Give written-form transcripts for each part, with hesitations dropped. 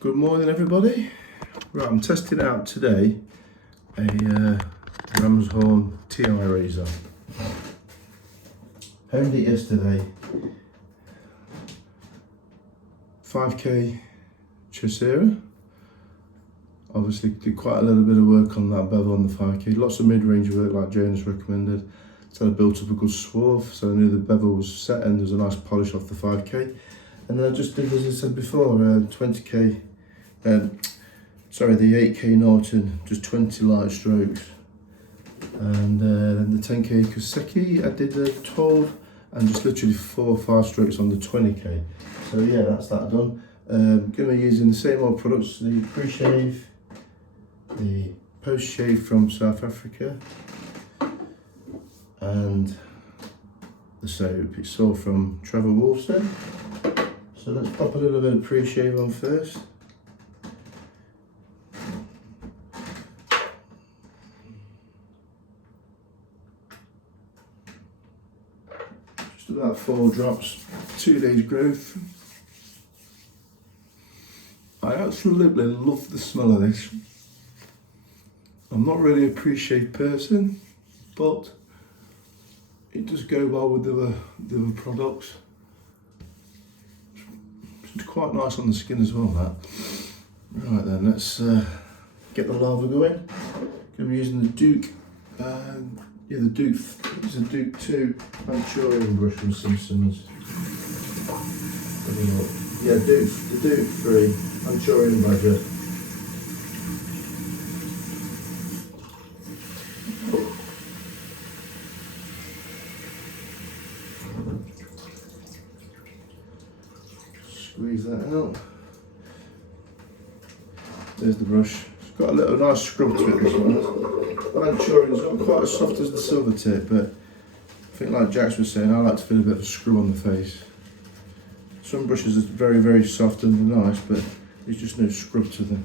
Good morning, everybody. Right, I'm testing out today a Ramshorn TI razor. Honed it yesterday. 5K Chaucera. Obviously did quite a little bit of work on that bevel on the 5K. Lots of mid-range work like Jonas recommended. So I built up a good swath, so I knew the bevel was set and there's a nice polish off the 5K. And then I just did, as I said before, 20K, the 8K Norton, just 20 light strokes. And then the 10K Koseki, I did 12 and just literally 4 or 5 strokes on the 20K. So yeah, that's that done. Going to be using the same old products, the pre-shave, the post-shave from South Africa, and the soap. It's all from Trevor Wolfson. So let's pop a little bit of pre-shave on first. Just about 4 drops, 2 days growth. I absolutely love the smell of this. I'm not really a pre-shave person, but it does go well with the other products. It's quite nice on the skin as well, that. Right then, let's get the lava going. Going to be using the Duke, the Duke, it's a Duke 2 Manchurian brush from Simpsons. Yeah, the Duke 3 Manchurian Badger. Squeeze that out. There's the brush. It's got a little nice scrub to it, this one. The Manchurian's not quite as soft as the silver tip, but I think like Jax was saying, I like to feel a bit of a scrub on the face. Some brushes are very, very soft and nice, but there's just no scrub to them.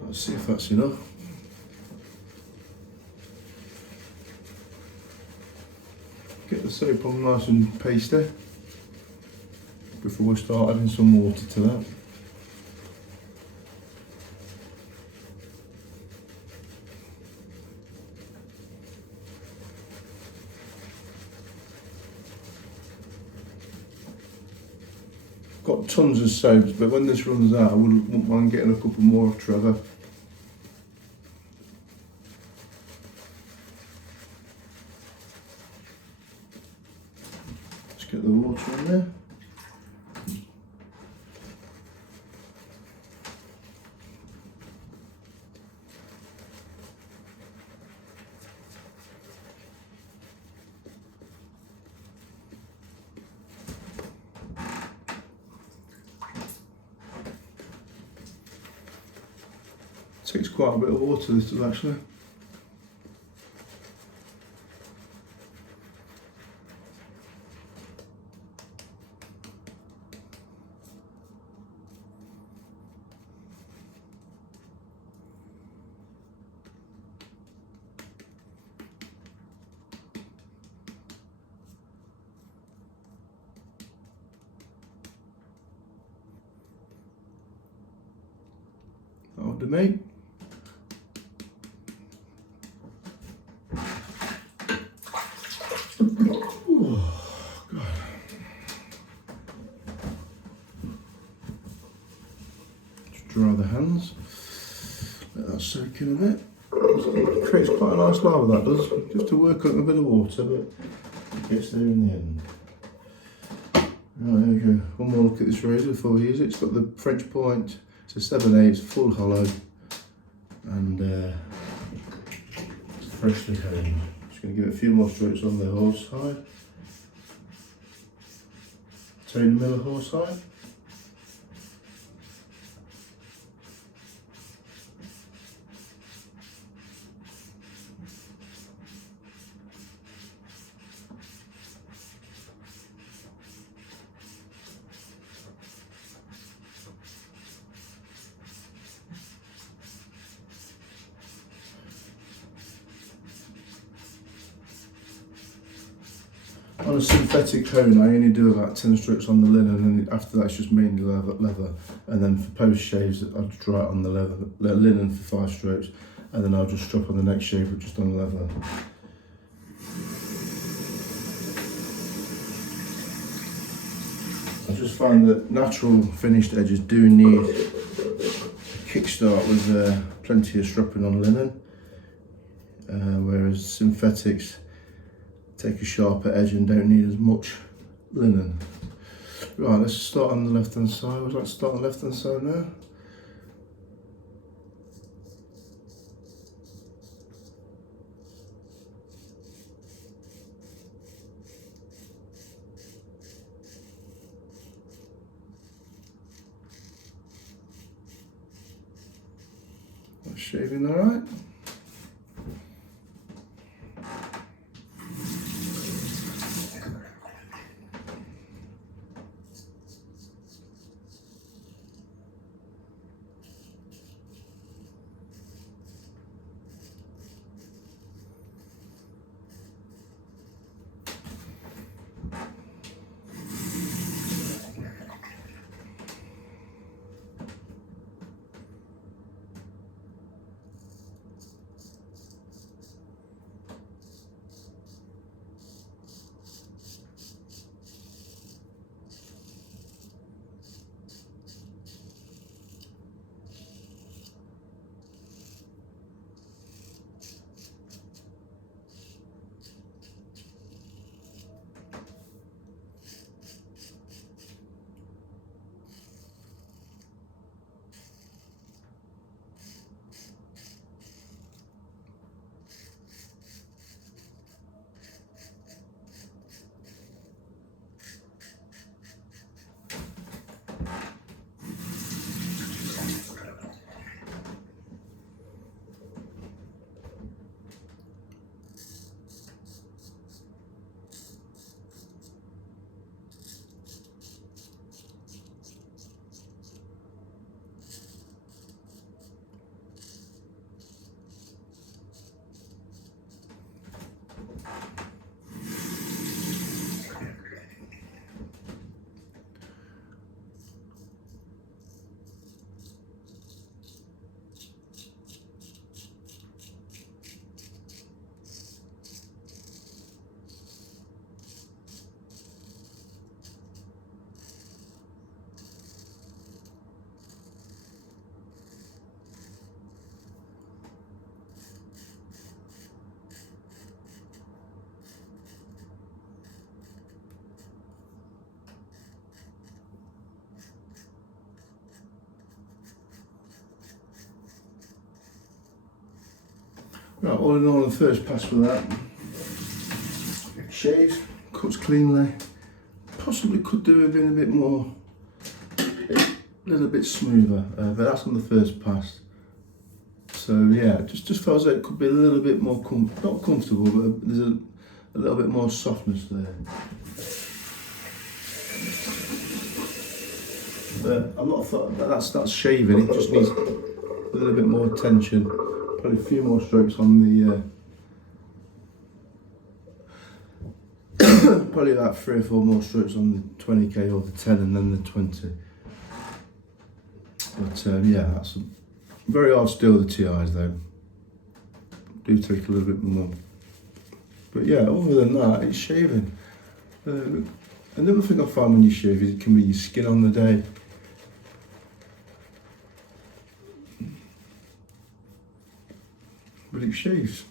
Let's see if that's enough. Get the soap on nice and pasty before we start adding some water to that. Got tons of soaps, but when this runs out, I wouldn't mind getting a couple more of Trevor. Let's get the water in there. Takes quite a bit of water, this does actually. That'll do me. Dry the hands, let that soak in a bit. It creates quite a nice lava, that does. Just to work on a bit of water, but it gets there in the end. Right, there we go. One more look at this razor before we use it. It's got the French point, it's a 7/8, full hollow, and it's freshly honed. Just going to give it a few more strokes on the horse hide. Tony Miller horse hide. On a synthetic hone, I only do about 10 strokes on the linen, and after that it's just mainly leather. And then for post shaves, I'll dry it on the linen for 5 strokes, and then I'll just strap on the next shave with just on leather. I just find that natural finished edges do need a kickstart with plenty of strapping on linen, whereas synthetics take a sharper edge and don't need as much linen. Right, let's start on the left hand side. Would you like to start on the left hand side now? That's shaving alright. Right, all in all, the first pass for that. Shaves, cuts cleanly. Possibly could do with being a bit more, a little bit smoother, but that's on the first pass. So yeah, just feels like it could be a little bit more, not comfortable, but there's a little bit more softness there. But I'm not thought that's shaving. It just needs a little bit more attention. Probably a few more strokes on the. Probably about 3 or 4 more strokes on the 20k or the 10, and then the 20. But yeah, that's very hard still. The TIs though do take a little bit more. But yeah, other than that, it's shaving. Another thing I find when you shave is it can be your skin on the day. But it shaves.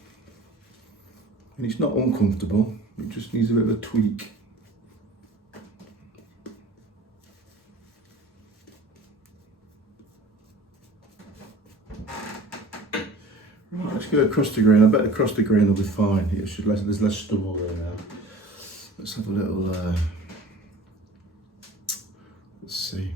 And it's not uncomfortable, it just needs a bit of a tweak. Right, let's go across the grain. I bet across the grain will be fine. There's less stubble there now. Let's have a little, let's see.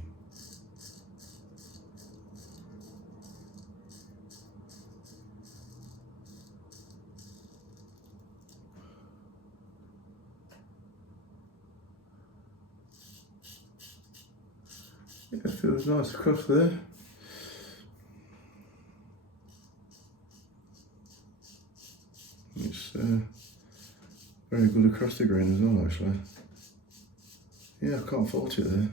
It feels nice across there. It's Very good across the grain as well, actually. Yeah, I can't fault it there.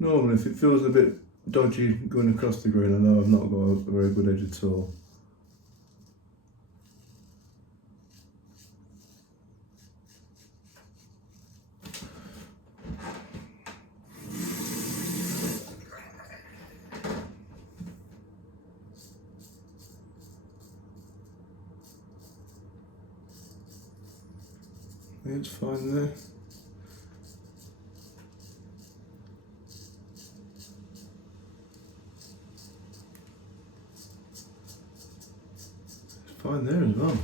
Normally, if it feels a bit dodgy going across the grain, I know I've not got a very good edge at all. Yeah, it's fine there. It's fine there as well.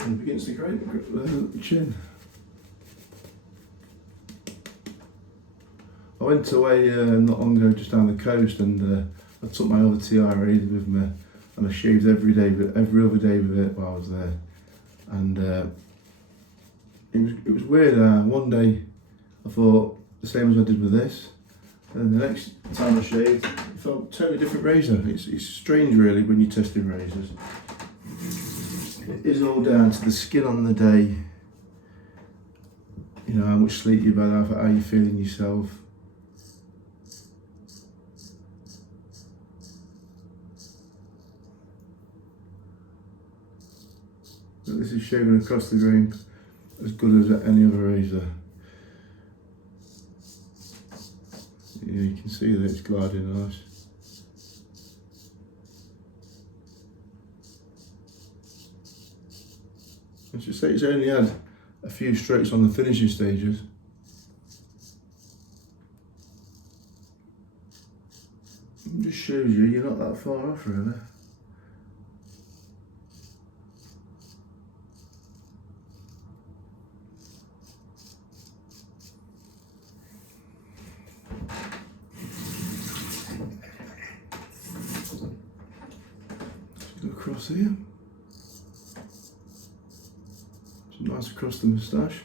And against the grain, chin. I went away not long ago, just down the coast, and I took my other TI razor with me, and I shaved every other day with it while I was there. And it was weird. One day I thought the same as I did with this, and the next time I shaved, it felt a totally different razor. It's strange, really, when you're testing razors. It is all down to the skin on the day. You know, how much sleep you've had, how you're feeling yourself. But this is shaving across the grain as good as any other razor. Yeah, you can see that it's gliding nice. I should say it's only had a few strokes on the finishing stages. It just shows you're not that far off, really. Go across here. Some nice across the moustache.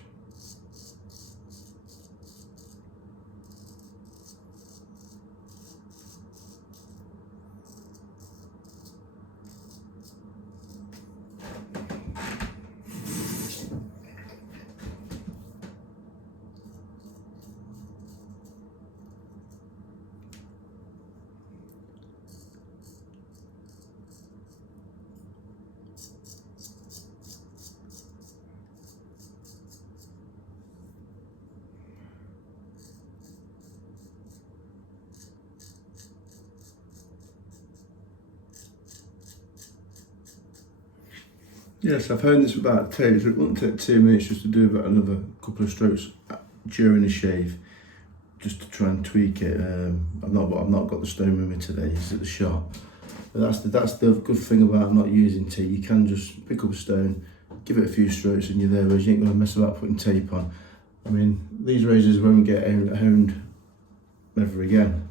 Yes, I've honed this about 10, so it won't take 2 minutes just to do about another couple of strokes during the shave, just to try and tweak it. I've not got the stone with me today, it's at the shop. But that's the good thing about not using tea. You can just pick up a stone, give it a few strokes and you're there, whereas you ain't gonna mess about putting tape on. I mean, these razors won't get honed ever again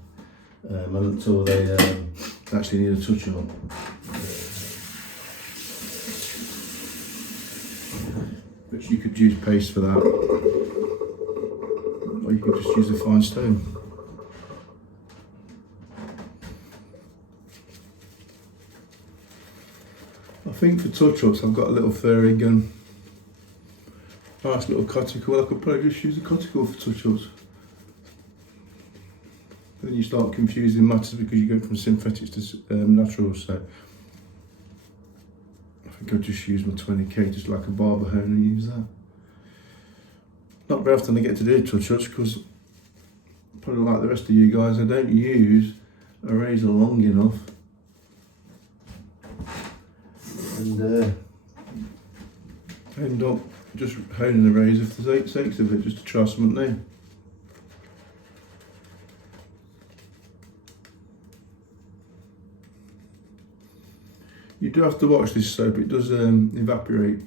until they actually need a touch up. But you could use paste for that, or you could just use a fine stone. I think for touch-ups I've got a little fairy gun, nice little cuticle. I could probably just use a cuticle for touch-ups. Then you start confusing matters because you go from synthetics to natural, so I think I'll just use my 20k just like a barber hone and use that. Not very often I get to do touch-ups because, probably like the rest of you guys, I don't use a razor long enough, and end up just honing the razor for the sake of it, just to try something new. You do have to watch this soap, it does evaporate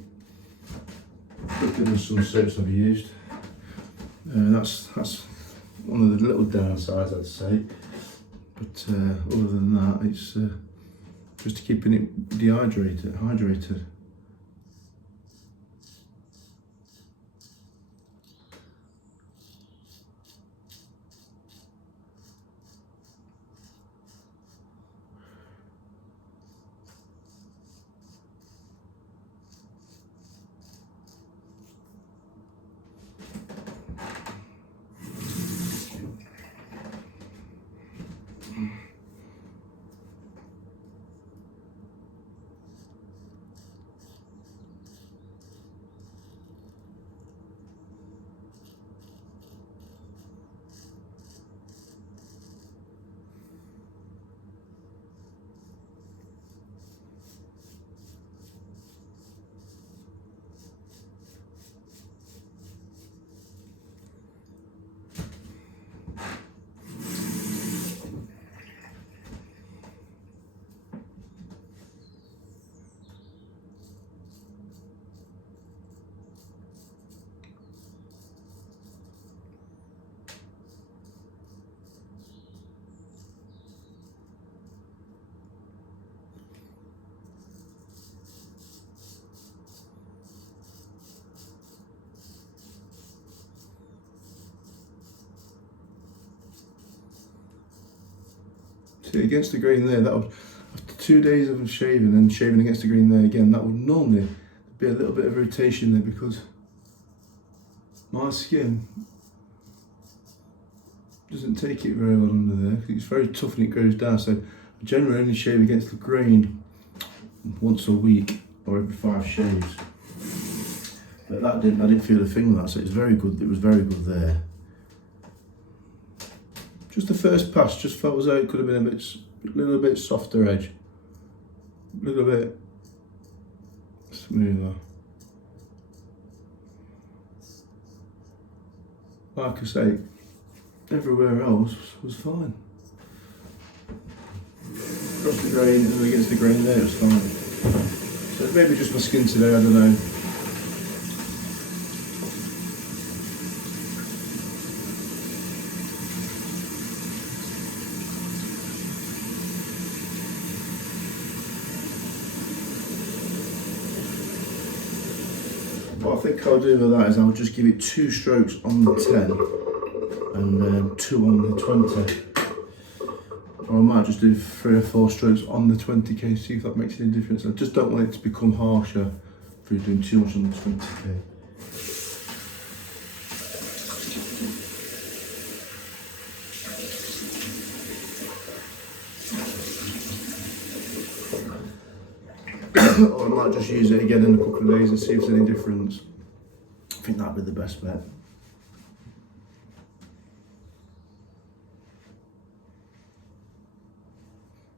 quicker than some soaps I've used. That's one of the little downsides, I'd say. But other than that, it's just keeping it hydrated. See, against the grain there, that would, after 2 days of shaving and shaving against the grain there again, that would normally be a little bit of irritation there, because my skin doesn't take it very well under there, because it's very tough and it goes down. So I generally only shave against the grain once a week or every 5 shaves. But that didn't, I didn't feel a thing like that, so it's very good. It was very good there. Just the first pass, just felt as though it could have been a little bit softer edge, a little bit smoother. Like I say, everywhere else was fine. Across the grain and against the grain there, it was fine. So maybe just my skin today, I don't know. What I think I'll do with that is I'll just give it 2 strokes on the 10 and 2 on the 20. Or I might just do 3 or 4 strokes on the 20k, see if that makes any difference. I just don't want it to become harsher if you're doing too much on the 20k. Or I might just use it again in a couple of days and see if there's any difference. I think that'd be the best bet.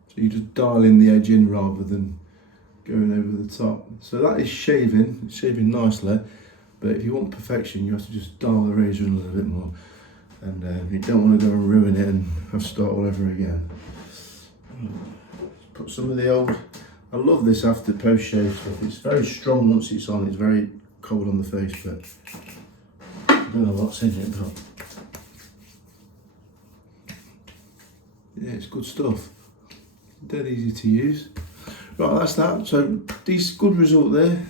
So you just dial in the edge in rather than going over the top. So that is shaving, it's shaving nicely, but if you want perfection you have to just dial the razor in a little bit more, and you don't want to go and ruin it and have to start all over again. Put some of the old, I love this after post shave stuff. It's very strong once it's on, it's very cold on the face, but I don't know what's in it, but yeah, it's good stuff. Dead easy to use. Right, that's that. So these good result there.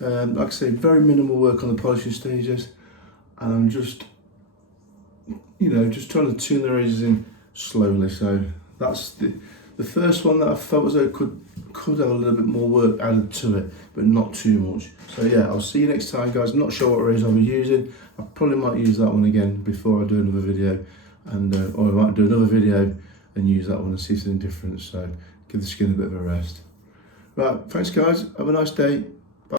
Like I say, very minimal work on the polishing stages, and I'm just, you know, just trying to tune the razors in slowly. So that's the first one that I felt as though could have a little bit more work added to it, but not too much. So yeah, I'll see you next time, guys. I'm not sure what razor I'll be using. I probably might use that one again before I do another video, and or I might do another video and use that one and see if there's any difference. So give the skin a bit of a rest. Right, thanks guys. Have a nice day.